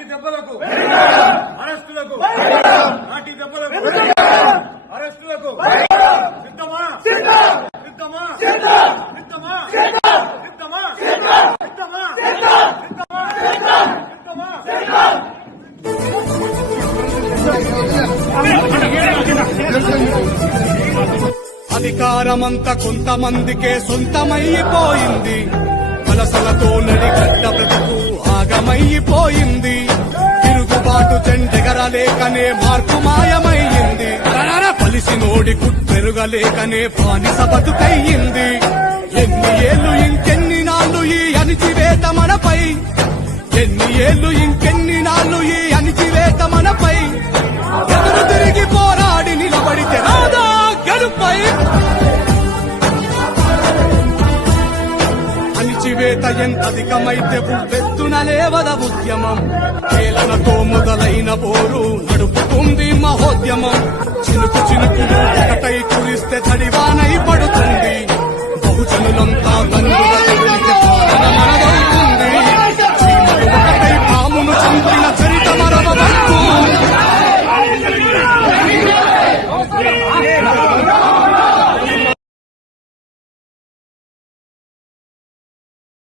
లాఠీ దెబ్బలకు అరెస్టులకు లాఠీ దెబ్బలకు అరెస్టులకు సిద్ధమా సిద్ధమా సిద్ధమా సిద్ధమా సిద్ధమా సిద్ధమా అధికారమంతా కొంతమందికే సొంతమైపోయింది. వలసలతో నడిగడ్డ బ్రతుకు ఆగమైపోయింది. తిరుగుబాటు చెండెగరలేకనే మార్పు మాయమయ్యింది. పలిసి నోడి కుట్టెరుగలేకనే బానిస బతుకయ్యింది. ఎన్ని ఏళ్లు ఇంకెన్ని నాళ్లు ఈ అణిచివేత మనపై, ఎన్ని ఏళ్లు ఇంకెన్ని నాళ్లు ఈ అణిచివేత మనపై. ఎదురు తిరిగి పోరాడి నిలబడితే రాదా గెలుపై. అణిచివేత ఎంత అధికమైతే ఉవ్వెత్తున లేవద ఉద్యమం. కేలనతో మొదలైన పోరు నడుపుతుంది మహోద్యమం. చినుకు చినుకులు ఒకటై కురిస్తే తడివా